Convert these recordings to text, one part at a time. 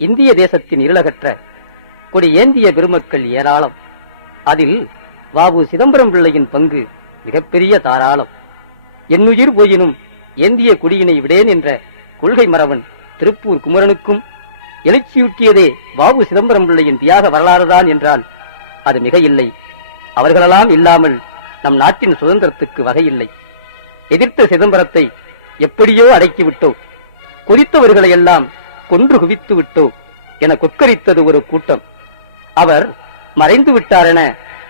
இந்திய தேசத்தின் இருளகற்ற கொடி ஏந்திய பெருமக்கள் ஏராளம். அதில் வாவு சிதம்பரம் பிள்ளையின் பங்கு மிகப்பெரிய தாராளம். என்னுயிர் போயினும் ஏந்திய குடியினை விடேன் என்ற கொள்கை மறவன் திருப்பூர் குமரனுக்கும் எழுச்சியூட்டியதே வாவு சிதம்பரம் பிள்ளையின் தியாக வரலாறுதான் என்றால் அது மிக இல்லை. அவர்களெல்லாம் இல்லாமல் நம் நாட்டின் சுதந்திரத்துக்கு வகையில்லை. எதிர்த்த சிதம்பரத்தை எப்படியோ அடக்கிவிட்டோ, கொதித்தவர்களை எல்லாம் கொன்று குவித்து விட்டோ என கொக்கரித்தது ஒரு கூட்டம். அவர் மறைந்து விட்டாரென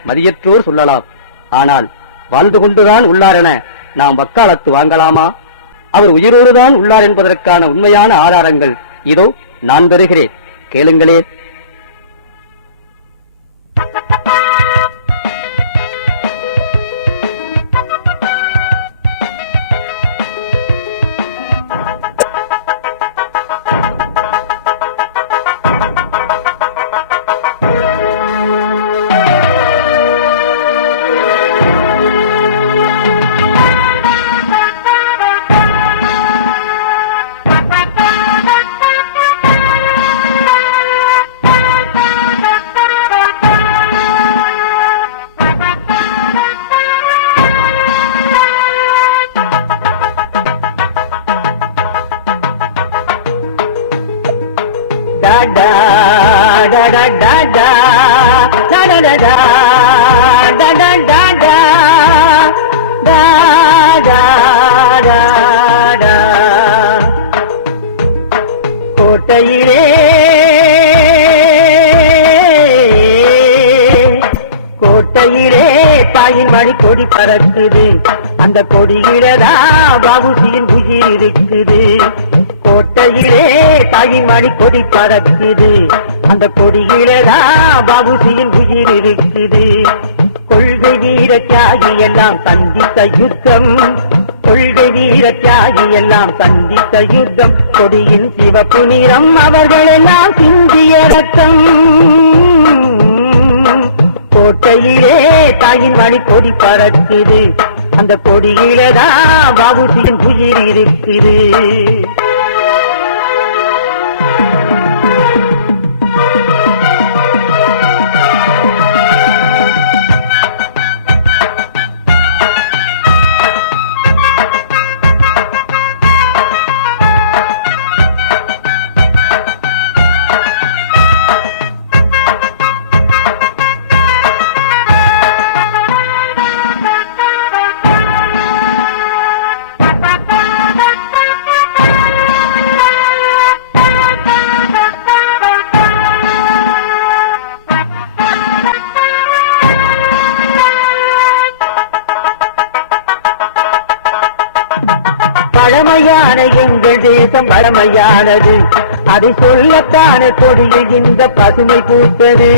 மதியற்றோர் சொல்லலாம். ஆனால் வாழ்ந்து கொண்டுதான் உள்ளாரென நாம் வக்காலத்து வாங்கலாமா? அவர் உயிரோடுதான் உள்ளார் என்பதற்கான உண்மையான ஆதாரங்கள் இதோ நான் தருகிறேன், கேளுங்களே. கோட்டையிலே கோட்டையிலே தாயின் மணி கொடி பறக்குது, அந்த கொடியிலதா பாபுசியின் உயிர் இருக்குது. கோட்டையிலே தாயின் மணி கொடி பறக்குது, அந்த கொடியிலதா பாபுசியின் உயிர் இருக்குது. கொள்கை வீர தியாகி எல்லாம் சந்தித்த யுத்தம், கொள்கை வீர தியாகி எல்லாம் சந்தித்த யுத்தம். கொடியின் சிவப்பு நிறம் அவர்கள் எல்லாம் சிந்திய ரத்தம். கோட்டையிலே தாயின் மணி கொடி பறக்குது, அந்த கொடியிலதா பாபுசியின் உயிர் இருக்குது. பழமையான எங்கள் தேசம் பழமையானது, அதை சொல்லத்தானே கொடியில் இந்த பசுமை பூத்தது.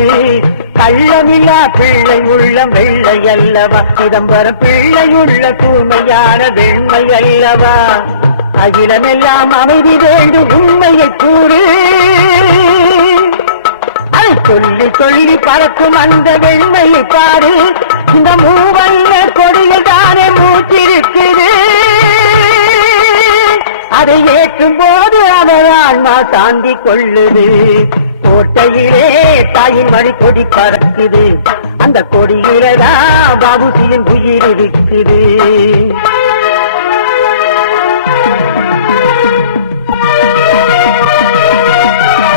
கள்ளமில்லா பிள்ளை உள்ளம் வெள்ளை அல்லவா, சிதம்பரம் பிள்ளையுள்ள தூய்மையான வெண்மை அல்லவா. அகிலமெல்லாம் அமைதி வேண்டும் உண்மையை கூறு, அதை சொல்லி சொல்லி பறக்கும் அந்த வெண்மையை பாரு. இந்த மூவல்ல கொடியில் தானே மூச்சிருக்குது, அதை ஏற்றும் போது அவர் ஆன்மா சாந்தி கொள்ளுது. கோட்டையிலே தாயின் மணி கொடி பறக்குது, அந்த கொடியிலதான் பாபுசியின் உயிர் இருக்குது.